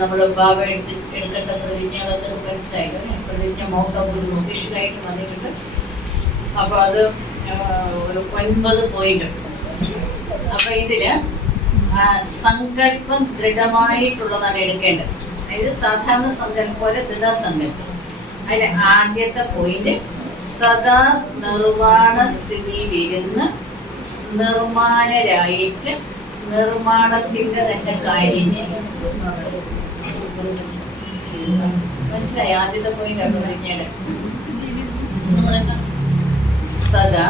നമ്മൾ ബാബ എടുത്ത് എടുക്കേണ്ട പ്രതിജ്ഞകളൊക്കെ മനസ്സിലായല്ലോ? ഈ പ്രതിജ്ഞ മൗത്തം ഒഫീഷ്യലായിട്ട് വന്നിട്ടുണ്ട്. അപ്പോൾ അത് ഒരു ഒൻപത് പോയിന്റ് അപ്പൊ ഇതിൽ സങ്കല്പം ദൃഢമായിട്ടുള്ളതാണ് എടുക്കേണ്ടത്. അതായത് സാധാരണ സങ്കല്പം പോലെ ദൃഢസങ്കല്പം. അതിൽ ആദ്യത്തെ പോയിന്റ് സദാ നിർവാണ വരുന്ന നിർമ്മാണരായിട്ട് നിർമ്മാണത്തിന്റെ തന്നെ കാര്യം ചെയ്യും. മനസ്സിലായി? ആദ്യത്തെ പോയിന്റ് സദാ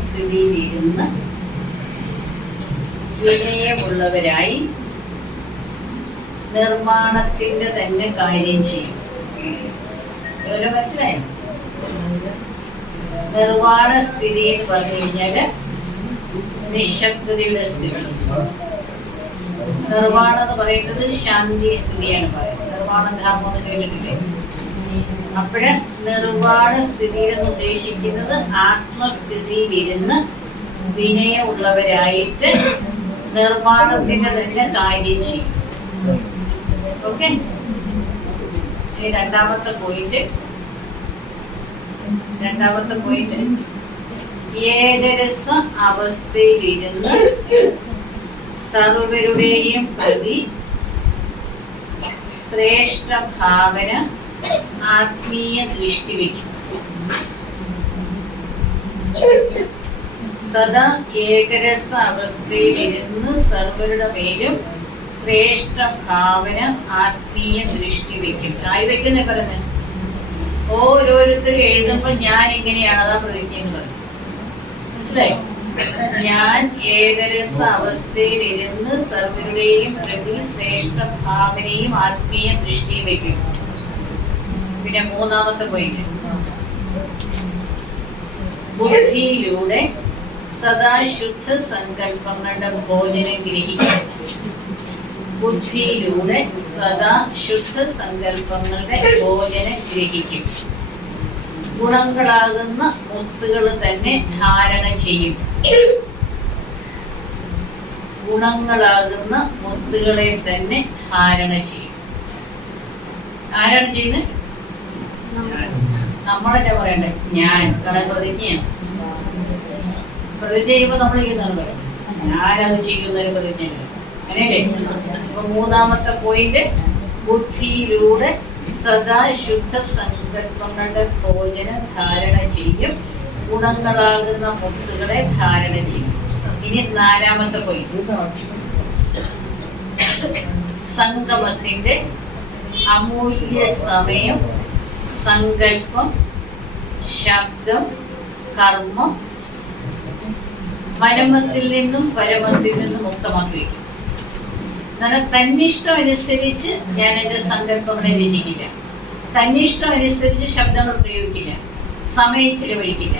സ്ഥിതിയിലിരുന്ന് വിനയമുള്ളവരായി നിർമ്മാണത്തിന്റെ തന്നെ കാര്യം ചെയ്യും. ഇവരെ നിർവാണ സ്ഥിതി എന്ന് പറഞ്ഞു കഴിഞ്ഞാൽ നിശബ്ദതയുടെ സ്ഥിതി. നിർവാണം എന്ന് പറയുന്നത് ശാന്തി സ്ഥിതിയാണ് പറയുന്നത്. നിർവാണം ധാമം എന്ന് കേട്ടിട്ടില്ലേ? അപ്പോഴ് നിർവാണ സ്ഥിതി എന്ന് ഉദ്ദേശിക്കുന്നത് ആത്മസ്ഥിതിയിലിരുന്ന് വിനയമുള്ളവരായിട്ട് നിർമ്മാണത്തിന്റെ തന്നെ കാര്യം ചെയ്യും. ഓക്കെ? രണ്ടാമത്തെ പോയിന്റ് രണ്ടാമത്തെ പോയിന്റ് ഏകരസ അവസ്ഥയിലിരുന്ന് സർവരുടെയും പ്രതി ശ്രേഷ്ഠ ഭാവന ആത്മീയ ദൃഷ്ടി വയ്ക്കും. സദാ ഏകരസ അവസ്ഥയിലിരുന്ന് സർവരുടെ മേലും ശ്രേഷ്ഠ ഭാവന ആത്മീയ ദൃഷ്ടി വയ്ക്കും. ആയി വെക്കുന്നേ പറഞ്ഞു. ഓരോരുത്തരും എഴുതുമ്പോ ഞാൻ ഇങ്ങനെയാണ് അതാ പ്രതിജ്ഞ എന്ന് മനസ്സിലായോ? ഞാൻ ഏകരസ അവസ്ഥയിൽ സർവരുടെയും പ്രതി ശ്രേഷ്ഠ ഭാവനയും ആത്മീയ ദൃഷ്ടിയും വയ്ക്കും പിന്നെ മൂന്നാമത്തെ പോയിന്റ് ബുദ്ധിയിലൂടെ സദാ സങ്കല്പങ്ങളുടെ ഭോജനം ഗ്രഹിക്കും ബുദ്ധിയിലൂടെ സദാ ശുദ്ധ സങ്കല്പങ്ങളുടെ ഭോജനം ഗ്രഹിക്കും ഗുണങ്ങളാകുന്ന മുത്തുകൾ തന്നെ ധാരണ ചെയ്യും. ഗുണങ്ങളാകുന്ന മുത്തുകളെ തന്നെ ധാരണ ചെയ്യും. ആരാണ് ചെയ്യുന്നത്? നമ്മളല്ലേ പറയണ്ടേ? ഞാൻ. കട പ്രതിജ്ഞയാണ്. പ്രതിജ്ഞ ചെയ്യുമ്പോ നമ്മൾ ചെയ്യുന്നതാണ് പറയുന്നത് ഞാനത് ചെയ്യുന്ന ഒരു പ്രതിജ്ഞയാണ്. അങ്ങനെയല്ലേ? അപ്പൊ മൂന്നാമത്തെ പോയിന്റ് ബുദ്ധിയിലൂടെ സദാ ശുദ്ധ സങ്കല്പങ്ങളുടെ ഭോജന ധാരണ ചെയ്യും. ഗുണങ്ങളാകുന്ന മുത്തുകളെ ധാരണ ചെയ്യും. ഇനി നാലാമത്തെ പോയിന്റ് സംഗമത്തിന്റെ അമൂല്യ സമയം സങ്കല്പം ശബ്ദം കർമ്മം പരമത്തിൽ നിന്നും പരമത്തിൽ നിന്നും മുക്തമാക്കി വയ്ക്കും. എന്നാൽ തന്നിഷ്ടം അനുസരിച്ച് ഞാൻ എന്റെ സങ്കല്പങ്ങളെ രചിക്കില്ല. തന്നിഷ്ടം അനുസരിച്ച് ശബ്ദങ്ങൾ പ്രയോഗിക്കില്ല. സമയം ചിലവഴിക്കില്ല.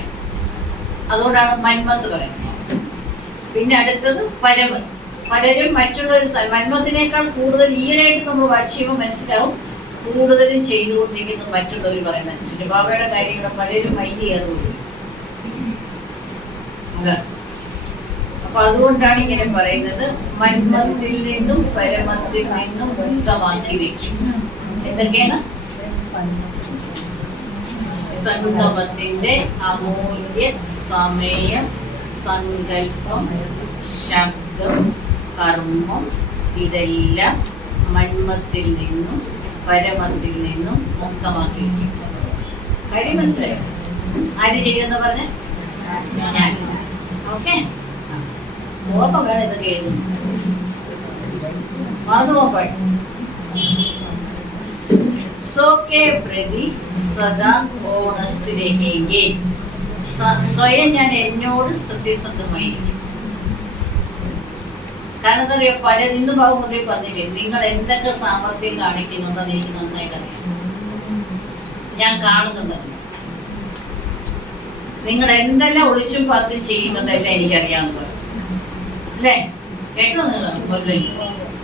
അതുകൊണ്ടാണ് മന്മത്ത് പറയുന്നത്. പിന്നെ അടുത്തത് പരമ പലരും മറ്റുള്ളവർ മന്മത്തിനേക്കാൾ കൂടുതൽ ഈയിടെയായിട്ട് നമ്മൾ വാച്ച് ചെയ്യുമ്പോൾ മനസ്സിലാവും കൂടുതലും ചെയ്തുകൊണ്ടിരിക്കുന്നത് മറ്റുള്ളവർ പറയുന്ന അനുസരിച്ച് ബാബയുടെ കാര്യങ്ങൾ പലരും മൈൻഡ് ചെയ്യാറുണ്ട്. അപ്പൊ അതുകൊണ്ടാണ് ഇങ്ങനെ പറയുന്നത് മന്മത്തിൽ നിന്നും പരമത്തിൽ നിന്നും മുക്തമാക്കി വെക്കും. എന്തൊക്കെയാണ്? സംഗമത്തിന്റെ അമൂല്യ സമയം. സങ്കല്പം ശബ്ദം കർമ്മം ഇതെല്ലാം മന്മത്തിൽ നിന്നും പരമത്തിൽ നിന്നും മുക്തമാക്കി കാര്യം മനസ്സിലായോ? ആര് ചെയ്യുമെന്ന് പറഞ്ഞ? ഓക്കെ? ഓർമ്മ വേണം ഇതൊക്കെ എഴുതുന്നു മറന്നു സോ കെ പ്രതി സദാ ഓണസ്റ്റ് രഹേങ്കെ സ- സ്വയം ഞാൻ എന്നോട് സത്യസന്ധമായിരിക്കും കാരണം എന്താ പറയുക പല നിന്ന് പോകുമ്പോഴേ പറഞ്ഞില്ലേ നിങ്ങൾ എന്തൊക്കെ സാമർഥ്യം കാണിക്കുന്നുണ്ടോ എനിക്ക് നന്നായിട്ട് ഞാൻ കാണുന്നുണ്ട്. നിങ്ങൾ എന്തെല്ലാം ഒളിച്ചും പത്ത് ചെയ്യുന്നതെല്ലാം എനിക്കറിയാമെന്ന് പറയും. അല്ലേ? കേട്ടോ നിങ്ങൾ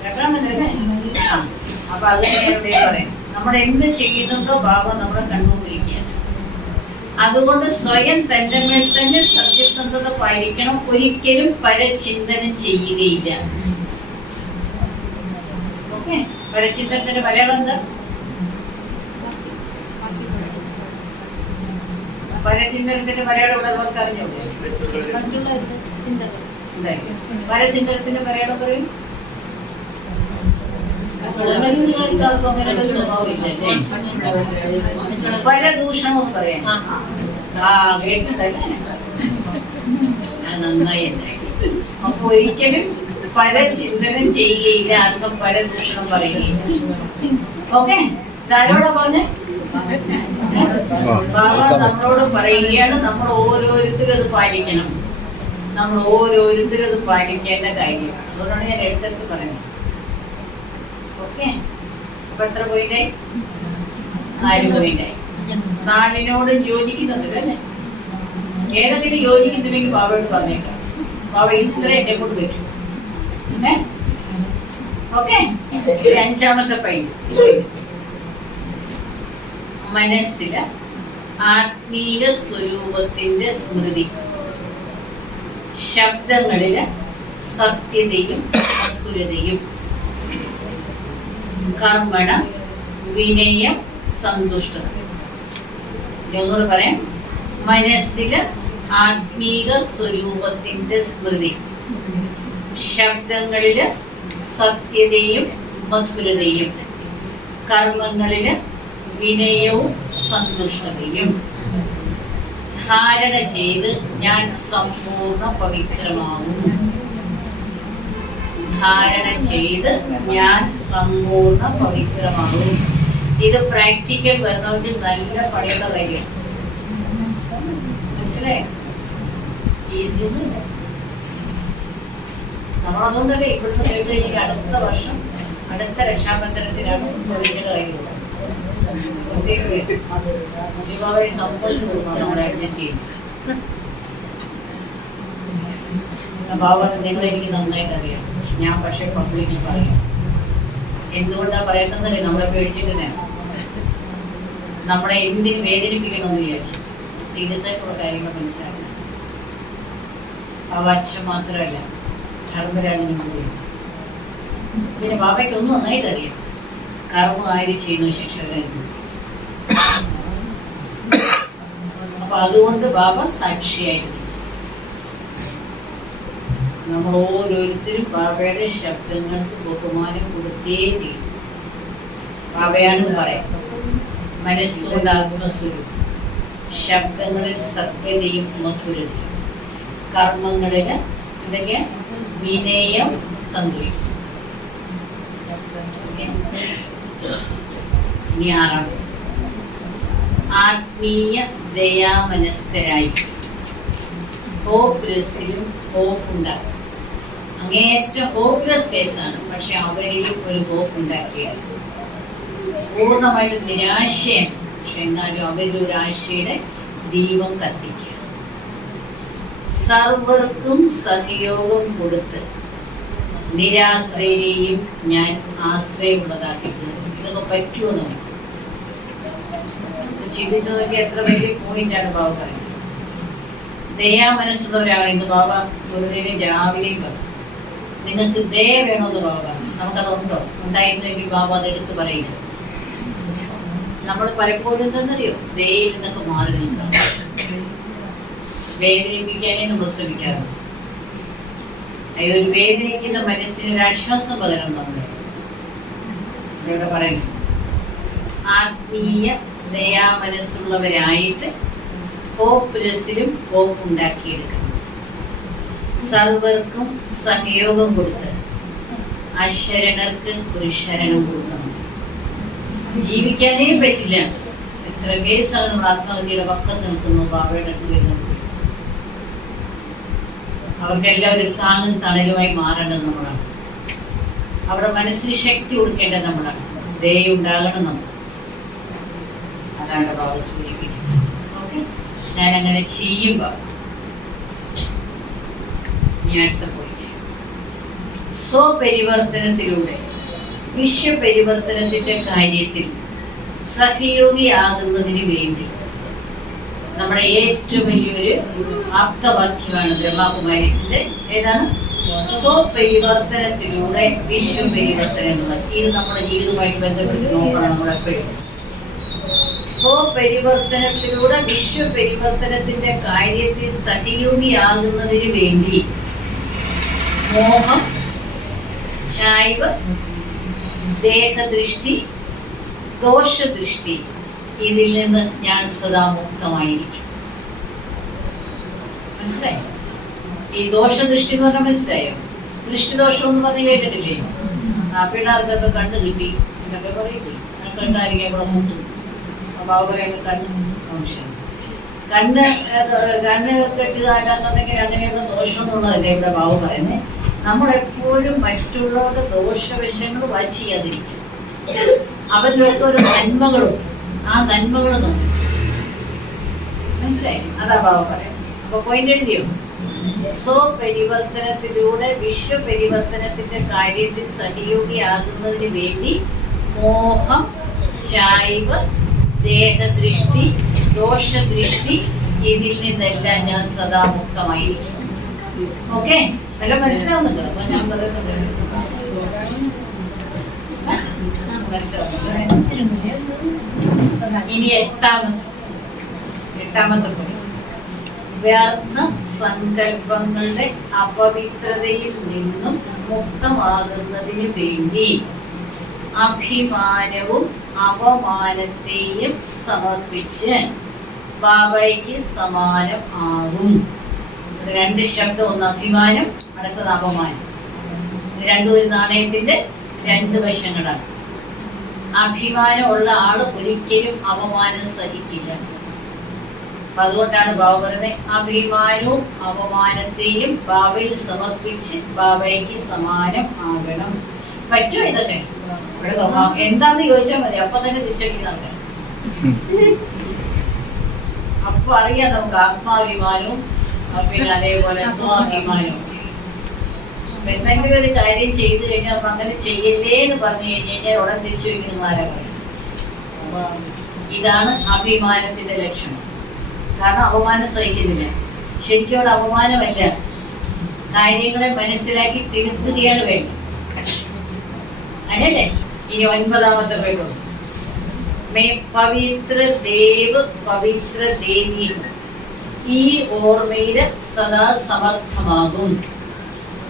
കേട്ടാ അപ്പൊ അത് നമ്മൾ എന്ത് ചെയ്യുന്നുണ്ടോ ഭാവം നമ്മളെ കണ്ടുകൊണ്ടിരിക്കുകയാണ് അതുകൊണ്ട് സ്വയം തന്റെ മേൽ തന്നെ സത്യസന്ധത പാലിക്കണം ഒരിക്കലും പരചിന്തനം ചെയ്യുകയില്ല. ഓക്കെ? പരചിന്തനത്തിന്റെ മലയാളം എന്താ? പരചിന്തനത്തിന്റെ മലയാളം ഉള്ളവർക്ക് അറിഞ്ഞോ? പരചിന്തനത്തിന്റെ മലയാളം പറയും ഉള്ളവരുകാർക്കും അങ്ങനെ ഒരു സ്വഭാവമില്ലല്ലേ? പരദൂഷണം പറയാം. ആ. കേട്ടിട്ടല്ലേ? നന്നായി അപ്പൊ ഒരിക്കലും പരചിന്തനം ചെയ്യുകയില്ല ആർക്കും പരദൂഷണം പറയുകയില്ല. ഓക്കെ? ധാരോടെ പറഞ്ഞേ? ബാബ നമ്മളോട് പറയുകയാണ് നമ്മൾ ഓരോരുത്തരും അത് പാലിക്കണം. നമ്മൾ ഓരോരുത്തരും അത് പാലിക്കേണ്ട കാര്യമാണ്. അതുകൊണ്ടാണ് ഞാൻ എടുത്തെടുത്ത് പറയുന്നത്. എത്ര പോയിന്റായി നാല് പോയിന്റായി നാലിനോട് യോജിക്കുന്നുണ്ട് അല്ലേ? ഏതെങ്കിലും യോജിക്കുന്നില്ലെങ്കിൽ ബാബയോട് പറഞ്ഞേക്കാം ബാബ ഇത്ര എന്നെ കൊണ്ട് പറ്റും ഓക്കെ? അഞ്ചാമത്തെ പോയിന്റ് മനസ്സിൽ ആത്മീയ സ്വരൂപത്തിന്റെ സ്മൃതി. ശബ്ദങ്ങളിൽ സത്യതയും മധുരതയും കർമ്മണ വിനയ സന്തുഷ്ടത. പറയാം. മനസ്സിൽ ആത്മീക സ്വരൂപത്തിന്റെ സ്മൃതി. ശബ്ദങ്ങളിൽ സത്യതയും മധുരതയും. കർമ്മങ്ങളിൽ വിനയവും സന്തുഷ്ടതയും. ധാരണ ചെയ്ത് ഞാൻ സമ്പൂർണ പവിത്രമാവും ധാരണ ചെയ്ത് ഞാൻ സമ്പൂർണ പവിത്രമാകും ഇത് പ്രാക്ടിക്കൽ വരണമെങ്കിൽ നല്ല പണിയുള്ള കാര്യം. മനസ്സിലായോ? ഈസി കേട്ട് കഴിഞ്ഞാൽ അടുത്ത വർഷം അടുത്ത രക്ഷാബന്ധനത്തിനാണ് പ്രവേശന കാര്യമുള്ളത് ശിവാവെ നമ്മളെ അഡ്ജസ്റ്റ് ചെയ്യുന്നത് ഭാവം നിങ്ങളെനിക്ക് നന്നായിട്ട് അറിയാം. ഞാൻ പക്ഷെ പബ്ലിക്കിൽ പറയും. എന്തുകൊണ്ടാ പറയുന്നത്? നമ്മളെ പേടിച്ചിട്ടില്ല. നമ്മളെ എന്തിന് വേദനിപ്പിക്കണമെന്ന് വിചാരിച്ചു. സീരിയസ് ആയിട്ടുള്ള കാര്യങ്ങൾ മനസ്സിലാക്കണം അവ അച്ഛൻ മാത്രമല്ല ധർമ്മരാജനും കൂടി. പിന്നെ ബാബയ്ക്ക് ഒന്നും നന്നായിട്ട് അറിയാം. കർമ്മം ആര് ചെയ്യുന്നു ശിക്ഷകരായിരുന്നു അപ്പൊ അതുകൊണ്ട് ബാബ സാക്ഷിയായിരുന്നു നമ്മൾ ഓരോരുത്തരും ബാബയുടെ ശബ്ദങ്ങൾക്ക് ബഹുമാനം കൊടുത്തേ തീരും ബാബയാണെന്ന് പറയാം. മനസ്സുകൊണ്ട് ആത്മസ്വരൂപം ശബ്ദങ്ങളിൽ സത്യതയും മധുരതയും. കർമ്മങ്ങളിൽ ഇതൊക്കെ വിനയം സന്തുഷ്ടം. ഇനി ആറാം ആത്മീയ ദയാമനസ്ഥരായി. ഹോപ്പ് രസിലും ഹോപ്പ് ഉണ്ടാക്കും അങ്ങേയറ്റം ഹോപ്പ്ലെസ് കേസാണ് പക്ഷെ അവരിൽ ഒരു ഹോപ്പ് ഉണ്ടാക്കിയാൽ പൂർണമായിട്ട് നിരാശയാണ് പക്ഷെ എന്നാലും ആശയുടെ ദീപം കത്തിക്കുക സർവർക്കും സഹയോഗം കൊടുത്ത് നിരാശ്രയരെയും ഞാൻ ആശ്രയമുള്ളതാക്കി. ഇതൊക്കെ പറ്റുമോ നമുക്ക്? ചിന്തിച്ചു നോക്കി എത്ര വലിയ പോയിന്റാണ് ബാബ പറയുന്നത്. ദയാ മനസ്സുള്ള ഒരാൾ ഇന്ന് ബാബ ഗുരുവിനെ രാവിലെയും പറഞ്ഞു. നിങ്ങൾക്ക് ദേ വേണമെന്ന് ബാബ നമുക്കതുണ്ടോ? ഉണ്ടായിരുന്നെങ്കിൽ ബാബ എടുത്തു പറയുക നമ്മൾ പലപ്പോഴും എന്തെന്നറിയോ ദയയിൽ നിന്നൊക്കെ മാറി നിൽക്കണം. വേദനിപ്പിക്കാനേ നമ്മൾ ശ്രമിക്കാറുണ്ട് അതൊരു വേദനിക്കുന്ന മനസ്സിന് ഒരു ആശ്വാസം പകരം നമ്മുടെ ഇവിടെ പറയുന്നു ആത്മീയ ദയാ മനസ്സുള്ളവരായിട്ട് ഹോപ്പ്ലെസ്സിലും ഹോപ്പ് ഉണ്ടാക്കിയെടുക്കണം. സർവർക്കും സഹയോഗം കൊടുത്ത് അശരണർക്ക് ഒരു ശരണം കൊടുക്കണം ജീവിക്കാനേ പറ്റില്ല. എത്ര കേസാണ് നമ്മൾ ആത്മഹത്യയുടെ പക്കം നിൽക്കുന്നു ബാബയുടെ അടുത്ത് അവർക്കെല്ലാവരും താങ്ങും തണലുമായി മാറേണ്ടത് നമ്മളാണ്. അവിടെ മനസ്സിന് ശക്തി കൊടുക്കേണ്ടത് നമ്മളാണ്. ദയ ഉണ്ടാകണം നമ്മൾ. അതാണ് ബാബ സൂചിപ്പിക്കുന്നത്. ഓക്കെ? ഞാൻ അങ്ങനെ ചെയ്യുമ്പോൾ സ്വപരിവർത്തനത്തിലൂടെ വിശ്വപരിവർത്തനത്തിന്റെ കാര്യത്തിൽ സഹയോഗിയാകുന്നതിന് വേണ്ടി നമ്മുടെ ഏറ്റവും വലിയൊരു ആപ്തവാക്യമാണ് ബ്രഹ്മകുമാരീസിന്റെ ഏതാണ്? സ്വപരിവർത്തനത്തിലൂടെ വിശ്വപരിവർത്തനങ്ങൾ. ഇത് നമ്മുടെ ജീവിതവുമായിട്ട് ബന്ധപ്പെട്ട് നോക്കണം നമ്മളെപ്പോഴും സ്വപരിവർത്തനത്തിലൂടെ വിശ്വപരിവർത്തനത്തിന്റെ കാര്യത്തിൽ സഹയോഗിയാകുന്നതിന് വേണ്ടി മോഹം ചായ്വ് ദേഹദൃഷ്ടി ദോഷദൃഷ്ടി ഇതിൽ നിന്ന് ഞാൻ സദാ മുക്തമായിരിക്കും. മനസ്സിലായോ? ഈ ദോഷദൃഷ്ടി എന്ന് പറഞ്ഞാൽ മനസ്സിലായോ? ദൃഷ്ടിദോഷം എന്ന് പറഞ്ഞ് കേട്ടിട്ടില്ലേ? ആ പിള്ളേർക്കൊക്കെ കണ്ണ് കിട്ടി എന്നൊക്കെ പറയില്ലേ? കണ്ടായിരിക്കും അവിടെ മുട്ടും ബാബുരൊക്കെ കണ്ണ് ആവശ്യമാണ് കണ്ണ് കണ്ണ് കെട്ടുക അല്ലാന്നുണ്ടെങ്കിൽ അങ്ങനെയുള്ള ദോഷം എന്നുള്ളതല്ലേ ഇവിടെ ബാബു പറയുന്നത് നമ്മൾ എപ്പോഴും മറ്റുള്ളവരുടെ ദോഷവശങ്ങൾ വാച്ച് ചെയ്യാതിരിക്കും. അവരിലൊക്കെ ഒരു നന്മകളും ആ നന്മകളും നോക്കും. മനസ്സിലായി? അതാ ഭാവ പറയാം അപ്പൊ പോയിന്റ് എഴുതിയോ സ്വപരിവർത്തനത്തിലൂടെ വിശ്വപരിവർത്തനത്തിന്റെ കാര്യത്തിൽ സഹയോഗിയാകുന്നതിന് വേണ്ടി മോഹം ചായ്വ് ദേഹദൃഷ്ടി ദോഷദൃഷ്ടി ഇതിൽ നിന്നെല്ലാം ഞാൻ സദാ മുക്തമായിരിക്കും ഓക്കെ ഇനി എട്ടാമത്തെ എട്ടാമത്തെ. വ്യർത്ഥ സങ്കല്പങ്ങളുടെ അപവിത്രതയിൽ നിന്നും മുക്തമാകുന്നതിന് വേണ്ടി അഭിമാനവും അപമാനത്തെയും സമർപ്പിച്ച് ബാബയ്ക്ക് സമാനം ആകും. രണ്ട് ശബ്ദം ഒന്ന് അഭിമാനം. അടുത്തത് അപമാനം രണ്ടു നാണയത്തിന്റെ രണ്ട് വശങ്ങളാണ്. അഭിമാനമുള്ള ആൾ ഒരിക്കലും അപമാനം സഹിക്കില്ല. അതുകൊണ്ടാണ് ബാബ പറയുന്നത് അഭിമാനവും അപമാനത്തെയും ബാബയിൽ സമർപ്പിച്ച് ബാബയ്ക്ക് സമാനം ആകണം. പറ്റുമോ ഇതൊക്കെ. എന്താന്ന് ചോദിച്ചാൽ മതി. അപ്പൊ തന്നെ തിരിച്ചടിക്കുന്ന അപ്പൊ അറിയാം നമുക്ക് ആത്മാഭിമാനവും പിന്നെ അതേപോലെ സ്വാഭിമാനവും എന്തെങ്കിലും ഒരു കാര്യം ചെയ്തു കഴിഞ്ഞാൽ അങ്ങനെ ചെയ്യല്ലേ എന്ന് പറഞ്ഞു കഴിഞ്ഞ് കഴിഞ്ഞാൽ ഉടൻ തിരിച്ചു വയ്ക്കുന്ന ആരാ പറയും അപ്പൊ ഇതാണ് അഭിമാനത്തിന്റെ ലക്ഷണം. കാരണം അപമാനം സഹിക്കുന്നില്ല. ശരിക്കും അവിടെ അപമാനമല്ല. കാര്യങ്ങളെ മനസ്സിലാക്കി തിരുത്തുകയാണ് വേണ്ടത്. അങ്ങനല്ലേ? ഇനി ഒൻപതാമത്തെ മേ പവിത്ര ദേവ് പവിത്ര ദേവി. ഈ ഓർമ്മയിൽ സദാ സമർത്ഥമാകും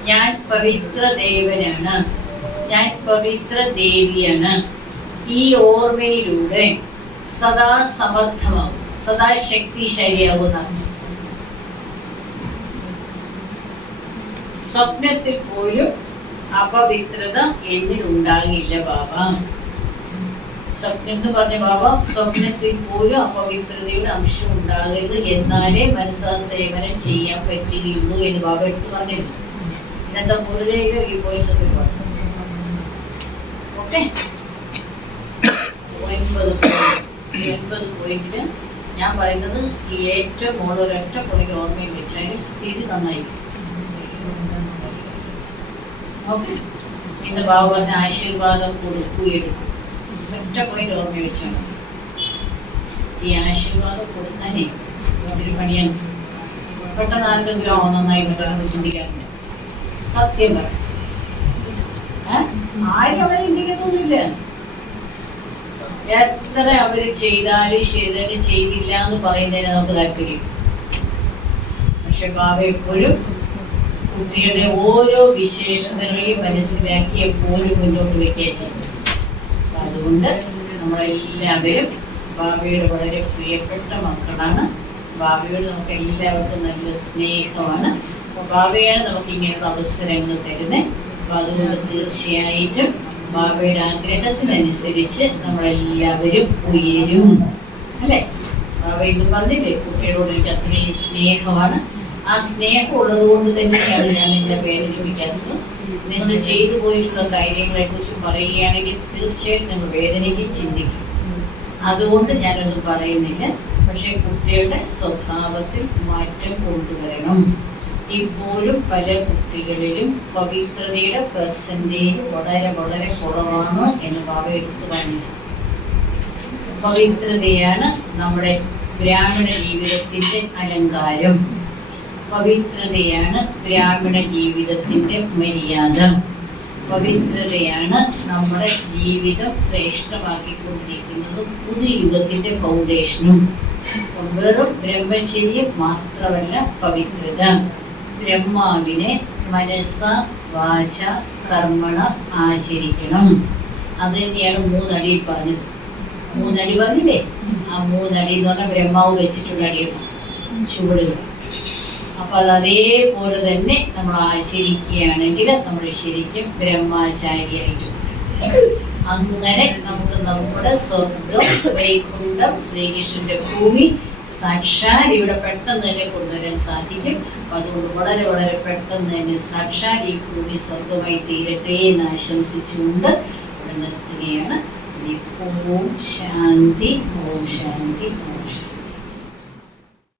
ഞാൻ പവിത്ര ദേവനാണ്. ഞാൻ പവിത്ര ദേവിയാണ്. ഈ ഓർമ്മയിലൂടെ സദാ സമർത്ഥമാകും സദാ ശക്തിശാലിയാകുന്ന സ്വപ്നത്തിൽ പോലും അപവിത്രത എന്നിൽ ഉണ്ടാകില്ല ബാബ. സ്വപ്നത്തിൽ പറഞ്ഞ ബാബ സ്വപ്നത്തിൽ പോലും അപവിത്രതയുടെ അംശം ഉണ്ടാകരുത് എന്നാലേ മനസ്സാ സേവനം ചെയ്യാൻ പറ്റുകയുള്ളൂ എന്ന് ബാബ എടുത്തു പറഞ്ഞിരുന്നു. ഇന്നത്തെ മുരളിയിലും ഈ പോയിന്റ്സ് ഒക്കെ ഓക്കെ? ഒൻപത് ഞാൻ പറയുന്നത് ഈ ഏറ്റവും മുകളിൽ ഒരൊറ്റ പോയിന്റ് ഓർമ്മയിൽ വെച്ചാലും സ്ഥിതി നന്നായിരിക്കും. ഓക്കെ? ഇന്ന് ബാബു ആശീർവാദം കൊടുക്കുകയെടുക്കും ഒറ്റ പോയിന്റ് ഓർമ്മ വെച്ചാൽ മതി. ഈ ആശീർവാദം കൊടുക്കാനേ പണിയാണ് പെട്ടെന്ന് ആർക്കെങ്കിലും നന്നായി മറ്റൊരാൾ ചിന്തിക്കാറില്ല സത്യം പറയും ആരും അവരെ ഇന്ത്യക്കൊന്നുമില്ല എത്ര അവർ ചെയ്താലും ശരിതന്നെ ചെയ്തില്ല എന്ന് പറയുന്നതിന് നമുക്ക് താല്പര്യം. പക്ഷെ ബാബ എപ്പോഴും കുട്ടിയുടെ ഓരോ വിശേഷതകളെയും മനസ്സിലാക്കി എപ്പോഴും മുന്നോട്ട് വയ്ക്കുക ചെയ്യും അതുകൊണ്ട് നമ്മളെല്ലാവരും ബാബയുടെ വളരെ പ്രിയപ്പെട്ട മക്കളാണ്. ബാബയോട് നമുക്ക് എല്ലാവർക്കും നല്ല സ്നേഹമാണ്. അപ്പൊ ബാബയാണ് നമുക്ക് ഇങ്ങനെയുള്ള അവസരങ്ങൾ തരുന്നത് അപ്പൊ അതുകൊണ്ട് തീർച്ചയായിട്ടും ബാബയുടെ ആഗ്രഹത്തിനനുസരിച്ച് നമ്മളെല്ലാവരും ഉയരും. അല്ലേ? ബാബ ഇത് പറഞ്ഞില്ലേ കുട്ടികളോട് എനിക്ക് അത്രയും സ്നേഹമാണ്. ആ സ്നേഹം ഉള്ളത് കൊണ്ട് തന്നെയാണ് ഞാൻ എന്റെ പേര് ചോദിക്കാത്തത്. നിങ്ങൾ ചെയ്തു പോയിട്ടുള്ള കാര്യങ്ങളെ കുറിച്ച് പറയുകയാണെങ്കിൽ തീർച്ചയായിട്ടും നിങ്ങൾ വേദനയ്ക്ക് ചിന്തിക്കും. അതുകൊണ്ട് ഞാനത് പറയുന്നില്ല. പക്ഷെ കുട്ടികളുടെ സ്വഭാവത്തിൽ മാറ്റം കൊണ്ടുവരണം. ഇപ്പോഴും പല കുട്ടികളിലും പവിത്രതയുടെ പെർസെന്റേജ് വളരെ വളരെ കുറവാണ് എന്ന് ബാബ എടുത്തു പറഞ്ഞു പവിത്രതയാണ് നമ്മുടെ ബ്രാഹ്മണ ജീവിതത്തിന്റെ അലങ്കാരം. പവിത്രതയാണ് ബ്രാഹ്മണ ജീവിതത്തിന്റെ മര്യാദ. പവിത്രതയാണ് നമ്മുടെ ജീവിതം ശ്രേഷ്ഠമാക്കിക്കൊണ്ടിരിക്കുന്നതും പുതുയുഗത്തിന്റെ ഫൗണ്ടേഷനും വെറും ബ്രഹ്മചര്യം മാത്രമല്ല പവിത്രത. ബ്രഹ്മാവിനെ മനസ്സ വാച കർമ്മണ ആചരിക്കണം. അത് തന്നെയാണ് മൂന്നടി പറഞ്ഞത്. മൂന്നടി പറഞ്ഞില്ലേ? ആ മൂന്നടി എന്ന് പറഞ്ഞാൽ ബ്രഹ്മാവ് വെച്ചിട്ടുള്ള അടിയാണ്. ചുവടുകൾ അപ്പൊ അത് അതേപോലെ തന്നെ നമ്മൾ ആചരിക്കുകയാണെങ്കിൽ നമ്മൾ ശരിക്കും ബ്രഹ്മാചാരിയായിട്ട് അങ്ങനെ നമുക്ക് നമ്മുടെ സ്വർഗം വൈകുണ്ഠം ശ്രീകൃഷ്ണന്റെ ഭൂമി സാക്ഷാൽ ഇവിടെ പെട്ടെന്ന് തന്നെ കൊണ്ടുവരാൻ സാധിക്കും. അതുകൊണ്ട് വളരെ വളരെ പെട്ടെന്ന് തന്നെ സാക്ഷാൽ ഈ ഭൂമി സ്വർഗമായി തീരട്ടെ എന്ന് ആശംസിച്ചുകൊണ്ട് ഇവിടെ നിർത്തുകയാണ്. ഓം ശാന്തി ഓം ശാന്തി ഓം